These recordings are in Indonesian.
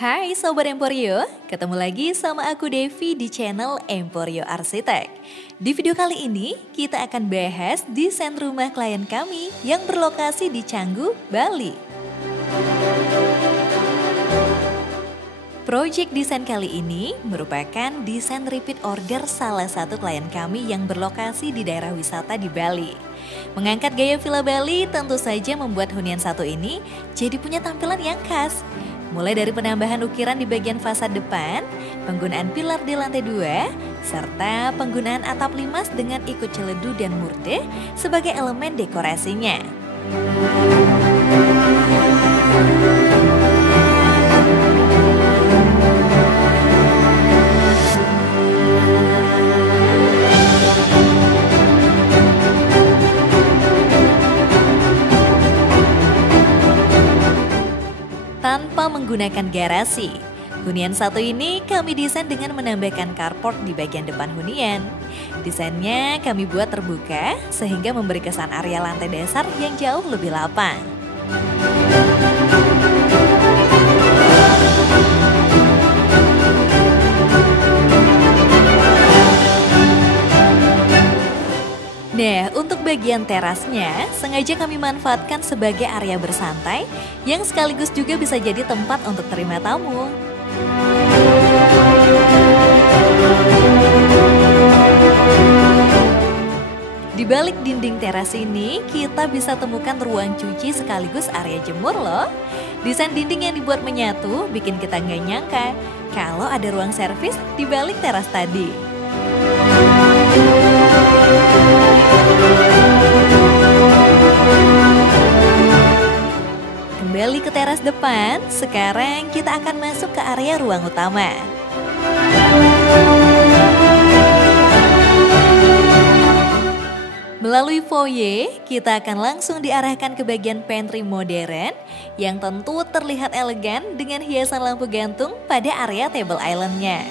Hai Sobat Emporio, ketemu lagi sama aku Devi di channel Emporio Arsitek. Di video kali ini kita akan bahas desain rumah klien kami yang berlokasi di Canggu, Bali. Project desain kali ini merupakan desain repeat order salah satu klien kami yang berlokasi di daerah wisata di Bali. Mengangkat gaya Villa Bali tentu saja membuat hunian satu ini jadi punya tampilan yang khas. Mulai dari penambahan ukiran di bagian fasad depan, penggunaan pilar di lantai 2, serta penggunaan atap limas dengan ikut celedu dan murde sebagai elemen dekorasinya. Tanpa menggunakan garasi, hunian satu ini kami desain dengan menambahkan carport di bagian depan hunian. Desainnya kami buat terbuka sehingga memberi kesan area lantai dasar yang jauh lebih lapang. Nah, untuk bagian terasnya, sengaja kami manfaatkan sebagai area bersantai yang sekaligus juga bisa jadi tempat untuk terima tamu. Di balik dinding teras ini, kita bisa temukan ruang cuci sekaligus area jemur loh. Desain dinding yang dibuat menyatu bikin kita nggak nyangka kalau ada ruang servis di balik teras tadi. Kembali ke teras depan, sekarang kita akan masuk ke area ruang utama. Melalui foyer, kita akan langsung diarahkan ke bagian pantry modern yang tentu terlihat elegan dengan hiasan lampu gantung pada area table island-nya.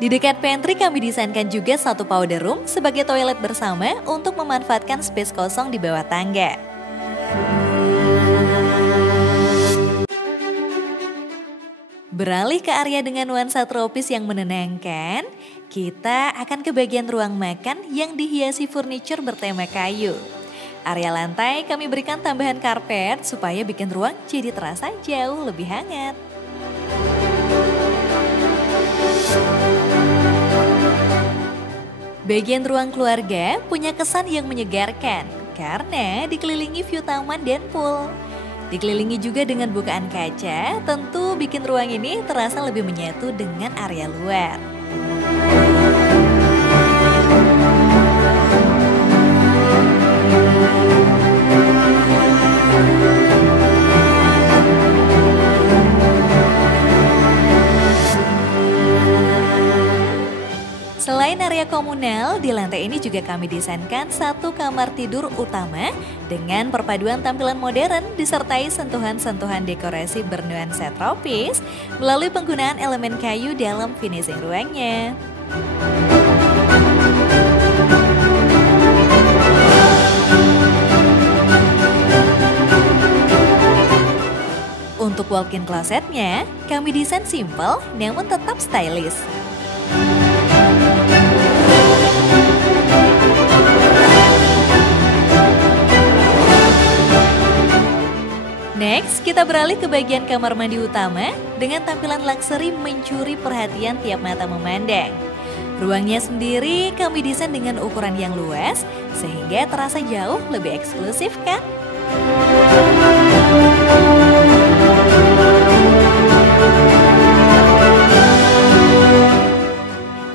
Di dekat pantry kami desainkan juga satu powder room sebagai toilet bersama untuk memanfaatkan space kosong di bawah tangga. Beralih ke area dengan nuansa tropis yang menenangkan, kita akan ke bagian ruang makan yang dihiasi furniture bertema kayu. Area lantai kami berikan tambahan karpet supaya bikin ruang jadi terasa jauh lebih hangat. Bagian ruang keluarga punya kesan yang menyegarkan karena dikelilingi view taman dan pool. Dikelilingi juga dengan bukaan kaca, tentu bikin ruang ini terasa lebih menyatu dengan area luar. Selain area komunal, di lantai ini juga kami desainkan satu kamar tidur utama dengan perpaduan tampilan modern disertai sentuhan-sentuhan dekorasi bernuansa tropis melalui penggunaan elemen kayu dalam finishing ruangnya. Untuk walk-in closetnya, kami desain simple namun tetap stylish. Next, kita beralih ke bagian kamar mandi utama dengan tampilan luxury mencuri perhatian tiap mata memandang. Ruangnya sendiri kami desain dengan ukuran yang luas sehingga terasa jauh lebih eksklusif kan?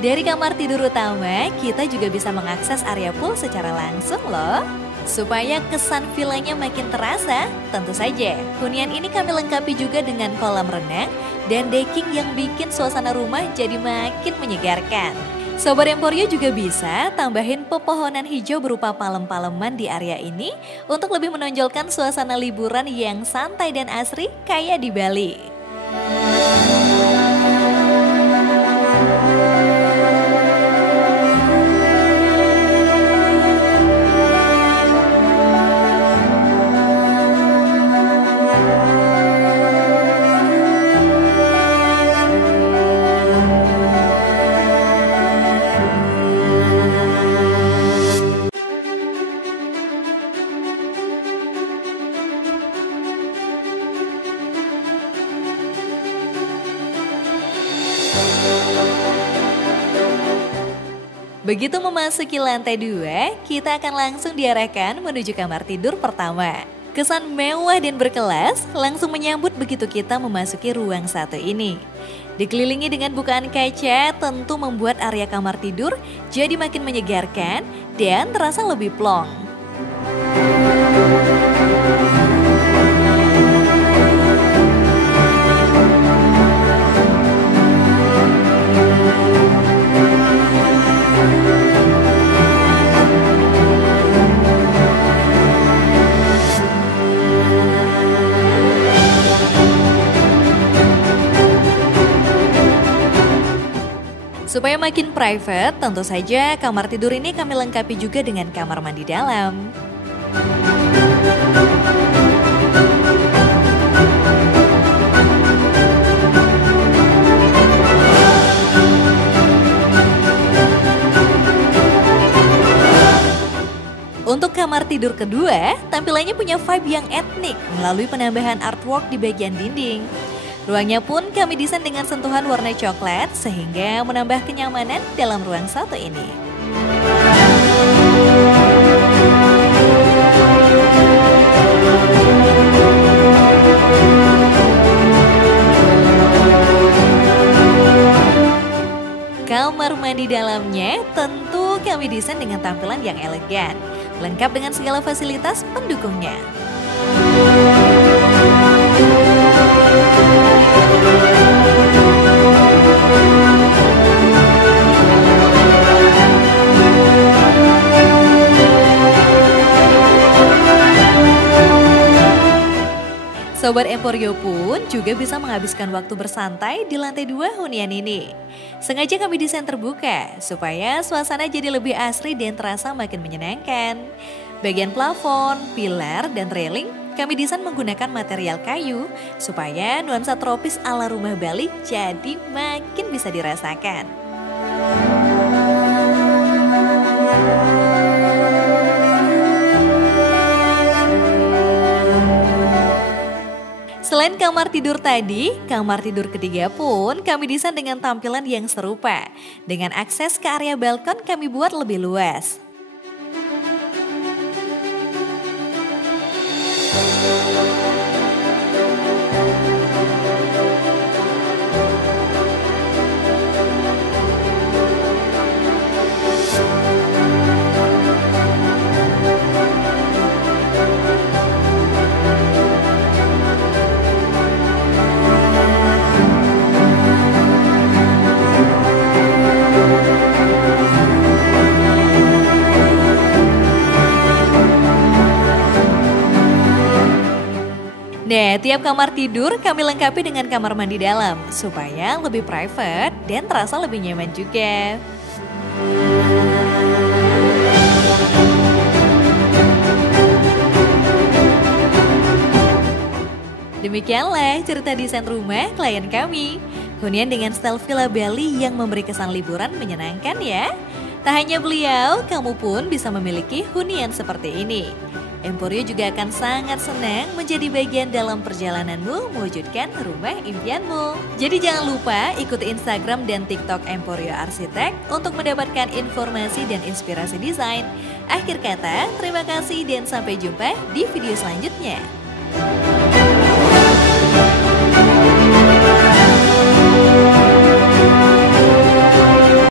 Dari kamar tidur utama, kita juga bisa mengakses area pool secara langsung loh. Supaya kesan villanya makin terasa, tentu saja hunian ini kami lengkapi juga dengan kolam renang dan decking yang bikin suasana rumah jadi makin menyegarkan. Sobat Emporio juga bisa tambahin pepohonan hijau berupa palem-paleman di area ini untuk lebih menonjolkan suasana liburan yang santai dan asri kayak di Bali. Begitu memasuki lantai 2, kita akan langsung diarahkan menuju kamar tidur pertama. Kesan mewah dan berkelas langsung menyambut begitu kita memasuki ruang satu ini. Dikelilingi dengan bukaan kaca tentu membuat area kamar tidur jadi makin menyegarkan dan terasa lebih plong. Supaya makin private, tentu saja kamar tidur ini kami lengkapi juga dengan kamar mandi dalam. Untuk kamar tidur kedua, tampilannya punya vibe yang etnik melalui penambahan artwork di bagian dinding. Ruangnya pun kami desain dengan sentuhan warna coklat sehingga menambah kenyamanan dalam ruang satu ini. Kamar mandi dalamnya tentu kami desain dengan tampilan yang elegan, lengkap dengan segala fasilitas pendukungnya. Sobat Emporio pun juga bisa menghabiskan waktu bersantai di lantai 2 hunian ini. Sengaja kami desain terbuka supaya suasana jadi lebih asri dan terasa makin menyenangkan. Bagian plafon, pilar, dan railing kami desain menggunakan material kayu supaya nuansa tropis ala rumah Bali jadi makin bisa dirasakan. Selain kamar tidur tadi, kamar tidur ketiga pun kami desain dengan tampilan yang serupa. Dengan akses ke area balkon kami buat lebih luas. Nah, tiap kamar tidur kami lengkapi dengan kamar mandi dalam supaya lebih private dan terasa lebih nyaman juga. Demikianlah cerita desain rumah klien kami. Hunian dengan style Villa Bali yang memberi kesan liburan menyenangkan ya. Tak hanya beliau, kamu pun bisa memiliki hunian seperti ini. Emporio juga akan sangat senang menjadi bagian dalam perjalananmu mewujudkan rumah impianmu. Jadi jangan lupa ikuti Instagram dan TikTok Emporio Arsitek untuk mendapatkan informasi dan inspirasi desain. Akhir kata, terima kasih dan sampai jumpa di video selanjutnya.